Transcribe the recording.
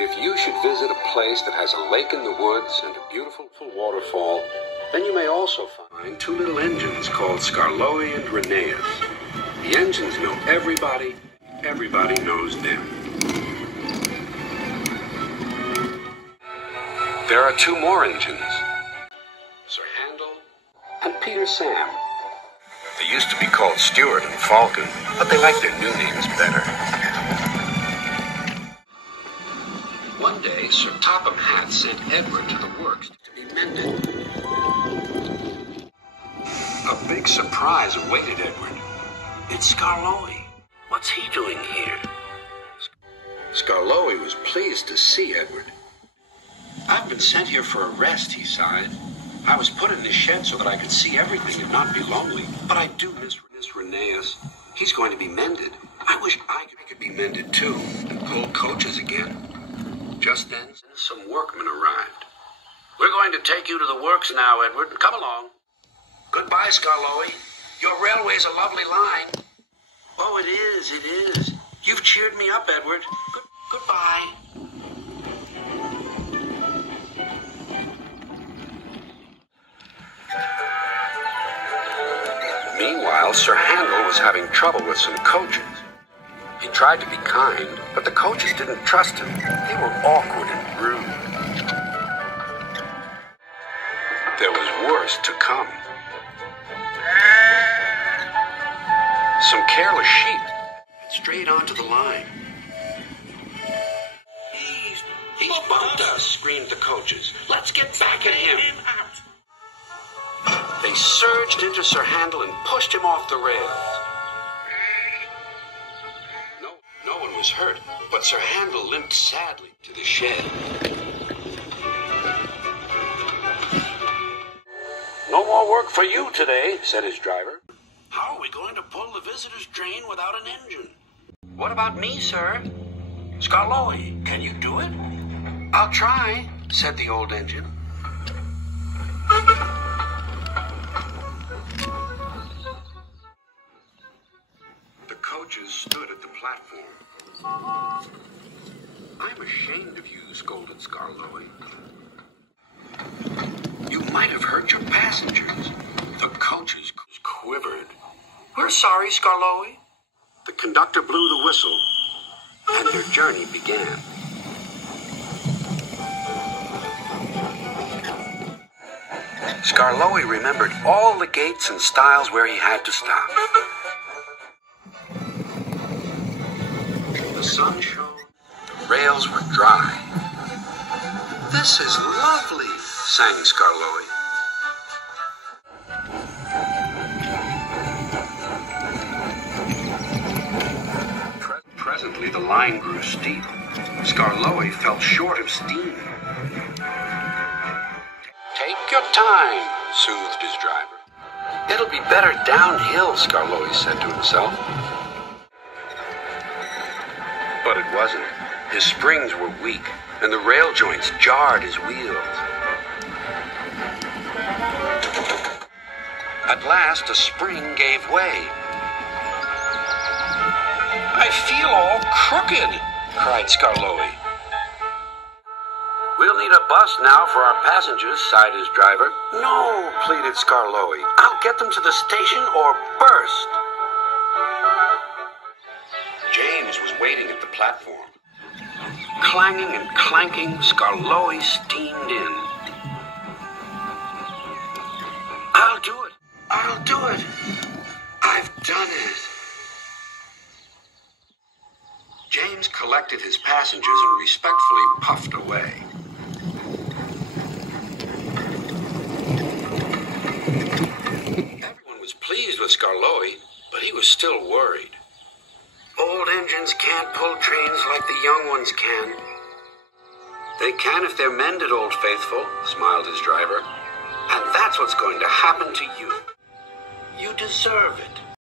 If you should visit a place that has a lake in the woods and a beautiful waterfall, then you may also find two little engines called Skarloey and Rheneas. The engines know everybody, everybody knows them. There are two more engines, Sir Handel and Peter Sam. They used to be called Stuart and Falcon, but they like their new names better. One day, Sir Topham Hatt sent Edward to the works to be mended. A big surprise awaited Edward. It's Skarloey. What's he doing here? Skarloey was pleased to see Edward. I've been sent here for a rest, he sighed. I was put in this shed so that I could see everything and not be lonely. But I do miss Rheneas. He's going to be mended. I wish I could be mended too and pull coaches again. Just then, some workmen arrived. We're going to take you to the works now, Edward. Come along. Goodbye, Skarloey. Your railway's a lovely line. Oh, it is, it is. You've cheered me up, Edward. Goodbye. Meanwhile, Sir Handel was having trouble with some coaches. He tried to be kind, but the coaches didn't trust him. They were awkward and rude. There was worse to come. Some careless sheep strayed onto the line. He's bumped us, screamed the coaches. Let's get back at him. They surged into Sir Handel and pushed him off the rails. No one was hurt, but Sir Handel limped sadly to the shed. No more work for you today, said his driver. How are we going to pull the visitor's train without an engine? What about me, sir? Skarloey, can you do it? I'll try, said the old engine. The coaches stood at the platform. I'm ashamed of you, scolded Skarloey. You might have hurt your passengers. The coaches quivered. We're sorry, Skarloey. The conductor blew the whistle, and their journey began. Skarloey remembered all the gates and stiles where he had to stop. The sun shone. The rails were dry. This is lovely, sang Skarloey. Presently, the line grew steep. Skarloey felt short of steam. Take your time, soothed his driver. It'll be better downhill, Skarloey said to himself. But it wasn't. His springs were weak, and the rail joints jarred his wheels. At last, a spring gave way. I feel all crooked, cried Skarloey. We'll need a bus now for our passengers, sighed his driver. No, pleaded Skarloey. I'll get them to the station or burst. James was waiting at the platform. Clanging and clanking, Skarloey steamed in. I'll do it. I'll do it. I've done it. James collected his passengers and respectfully puffed away. Everyone was pleased with Skarloey, but he was still worried. Old engines can't pull trains like the young ones can. They can if they're mended, Old Faithful, smiled his driver. And that's what's going to happen to you. You deserve it.